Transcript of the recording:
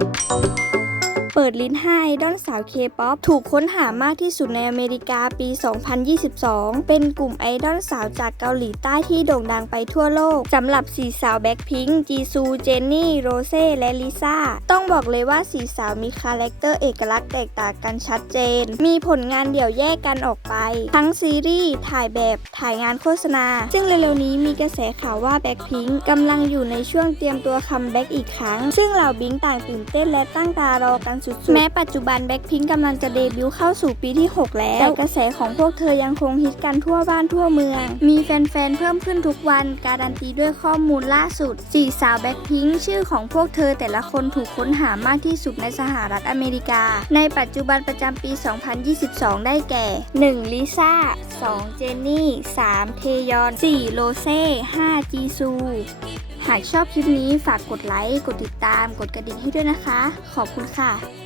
Thank you. เปิดลิ้นให้ไอดอลสาวเคป๊อปถูกค้นหามากที่สุดในอเมริกาปี 2022 เป็นกลุ่มไอดอลสาวจากเกาหลีใต้ที่โด่งดังไปทั่วโลกสำหรับสีสาวแบ็คพิงค์จีซู เจนนี่ โรเซ่และลิซ่า ต้องบอกเลยว่าสีสาวมีคาแรคเตอร์เอกลักษณ์แตกต่างกันชัดเจน มีผลงานเดี่ยวแยกกันออกไป ทั้งซีรีส์ถ่ายแบบถ่ายงานโฆษณา ซึ่งเร็วๆนี้มีกระแสข่าวว่าแบ็คพิงค์กำลังอยู่ในช่วงเตรียมตัวคัมแบ็กอีกครั้ง ซึ่งเหล่าบิงต่างตื่นเต้นและตั้งตารอกันสุดๆ แม้ปัจจุบันแบ็คพิงค์กำลังจะเดบิวต์เข้าสู่ปีที่ 6 แล้ว แต่กระแสของพวกเธอยังคงฮิตกันทั่วบ้านทั่วเมือง มีแฟนๆ เพิ่มขึ้นทุกวัน การันตีด้วยข้อมูลล่าสุดสี่สาวแบ็คพิงค์ชื่อของพวกเธอแต่ละคนถูกค้นหามากที่สุดในสหรัฐอเมริกา ในปัจจุบันประจำปี 2022 ได้แก่ 1. ลิซ่า 2. เจนนี่ 3. เทยอน 4. โรเซ่ 5. จีซูหากชอบคลิปนี้ฝากกดไลค์ กดติดตาม กดกระดิ่งให้ด้วยนะคะ ขอบคุณค่ะ